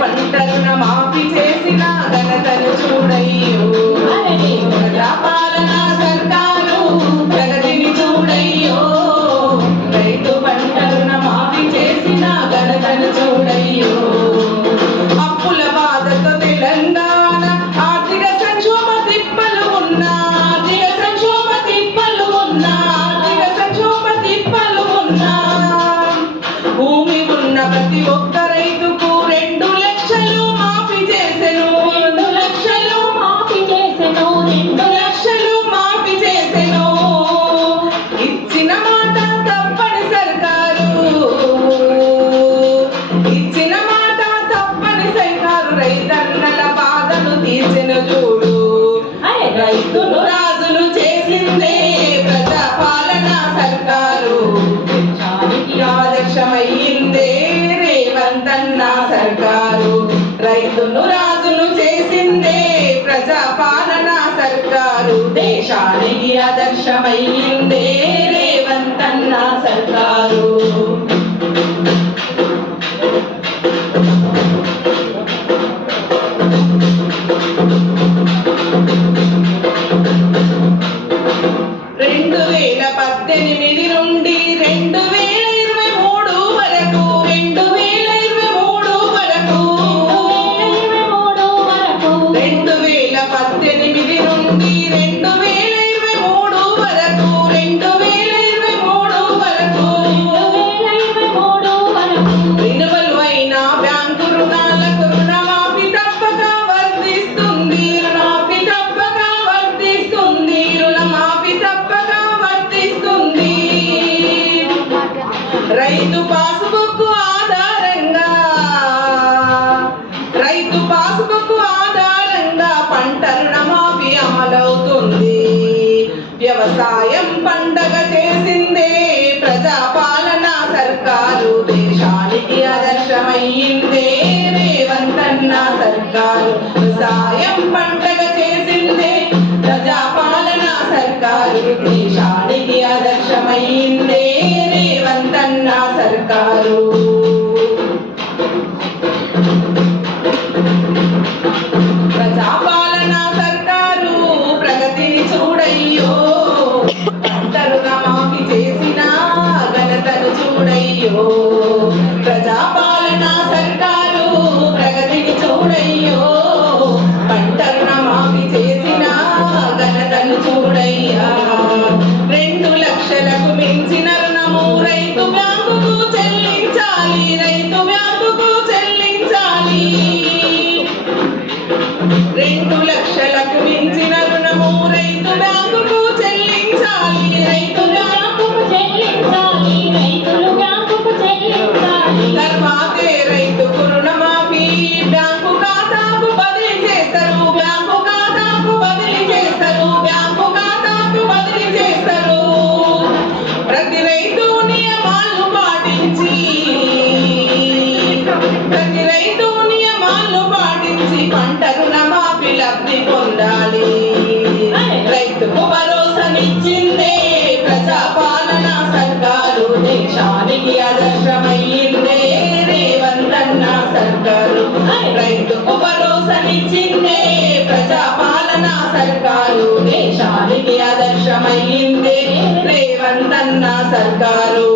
పంట రుణమాఫీ చేసిన ఘనతను చూడయ్యో ప్రజాపాలన సర్కారు ప్రగతిని చూడయ్యో రైతు పంట రుణమాఫీ చేసిన ఘనతను చూడయ్యో అప్పుల బాధతో తెలంగాణ ఆర్థిక సంక్షోభ తిప్పలు ఉన్నా భూమి ఉన్న ప్రతి ఒక్క రైతుకు 2 లక్షలు మాఫీ చేసెను 2 లక్షలు మాఫీ చేసెను 2 లక్షలు మాఫీ చేసెను ఇచ్చిన మాట తప్పని సర్కారు ఇచ్చిన మాట తప్పని సర్కారు రైతన్నల బాధను తీర్చెను చూడు రైతును రాజును చేసిందే ప్రజాపాలన సర్కారు ఆదర్శమయ్యిందే రేవంతన్న సర్కారు రైతును రాజును చేసిందే ప్రజాపాలన సర్కారు దేశానికి ఆదర్శమయ్యిందే రేవంతన్న సర్కారు నుండి 2023 వరకు 2018 నుండి 2023 వరకు 2023 వరకు రెన్యువల్ అయిన బ్యాంకు రుణాలకు రుణమాఫీ తప్పక వర్తిస్తుంది రుణమాఫీ తప్పక వర్తిస్తుంది రుణమాఫీ తప్పక వర్తిస్తుంది రైతు పాస్బుక్ ఆధారంగా పంట రుణమాఫీ అమలవుతుంది వ్యవసాయం పండగ చేసిందే ప్రజాపాలన సర్కారు దేశానికి ఆదర్శమయ్యిందే రేవంతన్న సర్కారు వ్యవసాయం పండగ చేసిందే ప్రజాపాలన సర్కారు దేశానికి ఆదర్శమయ్యిందే రేవంతన్న సర్కారు ప్రజాపాలన సర్కారు ప్రగతిని చూడయ్యో పంట రుణమాఫీ చేసిన ఘనతను చూడయ్యో ప్రజాపాలన సర్కారు ప్రగతిని చూడయ్యో పంట రుణమాఫీ చేసిన ఘనతను చూడయ్యా 2 లక్షలకు మించిన రుణము రైతు బ్యాంకుకు చెల్లించాలి రైతు బ్యాంకుకు చెల్లించాలి 2 లక్షలకు మించిన రుణము రైతు బ్యాంకుకు చెల్లించాలి రైతు బ్యాంకుకు చెల్లించాలి రైతులు బ్యాంకుకు చెల్లించాలి తర్వాతే రైతుకు రుణమాఫీ బ్యాంకు ఖాతాకు బదిలీ చేస్తారు బ్యాంకు ఖాతాకు బదిలీ చేస్తారు బ్యాంకు ఖాతాకు బదిలీ చేస్తారు ప్రతి రైతు నియమాలను పాటించి పంట రుణమాఫీ లబ్ధి పొందాలి రైతుకు భరోసానిచ్చిందే ప్రజాపాలన సర్కారు దేశానికి ఆదర్శమయ్యిందే రేవంతన్న సర్కారు రైతుకు భరోసానిచ్చిందే ప్రజాపాలన సర్కారు దేశానికి ఆదర్శమయ్యిందే రేవంతన్న సర్కారు